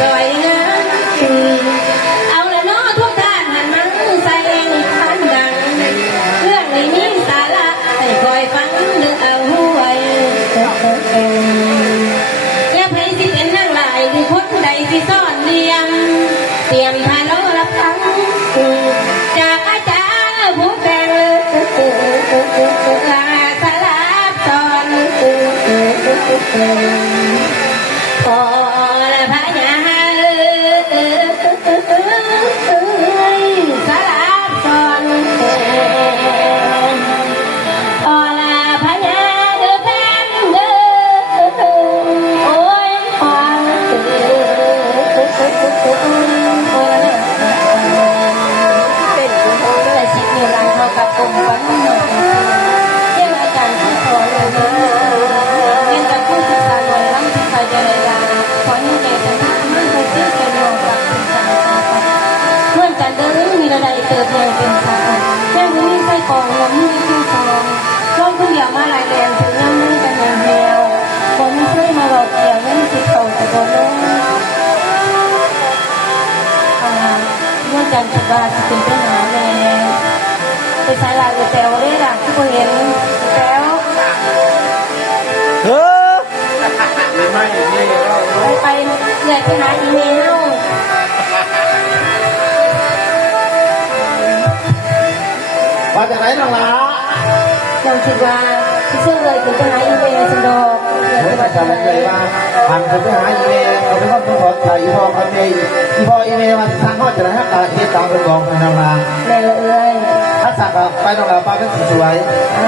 จอยนะเอาละเนาะทุกท่านหันมาใส่ท่านดังเรื่องนี้มีสาระให้คอยฟังนึกเอาไว้อย่าให้สิเป็นนางลายหรือคนใดสิซ่อนเลี้ยงเตรียมทานแล้วรับฟังจากอาจารย์ผู้แต่งลาสลับตอนพอละพะยาสลับตอนพอละพะยาเดือแพงเด้อโอ้ยพอเป็นคนแต่สิมีรังเท่ากับกลมฝันหน่อยเรื่องอาจารย์ที่สอนเลยนะเรียนจากผู้ศึกษาหน่วยล้ำที่ใส่ใจในยาขอให้เด็กแต่หน้าไม่เคยเชื่อใจโลกกับศึกษาเพื่อนจันเดินมีระดับเติบโตเป็นสาวแค่มือใส่กองหัวมือที่สองช่วงคนเดียวมาหลายแดงถึงน้ำมือกันอย่างเดียวคนช่วยมาบอกเกี่ยวนั่นติดต่อแต่โดนน้องเมื่อจันทร์คิดว่าจะเป็นปัญหาแล้วไปสายลายไปแซวได้หลักที่คนเห็นแซวไม่นี่ไปเหนื่อยไปหาอีเมลมาจากไหนน้องล่ะจังคิดว่าที่ช่วยเลยถึงไปหาอีเมลสะดวกไม่มาจากไหนเลยว่าทางคนไปหาอีเมลเขาเป็นคนสอนใจอีพอเขาเมย์อีพออีเมลมาทางเขาจะได้ฮักตาเฮ็ดตามเป็นกองในน้องล่ะแม่ละเอ้ยถ้าสั่งไปน้องล่ะป้าเป็นสวยอ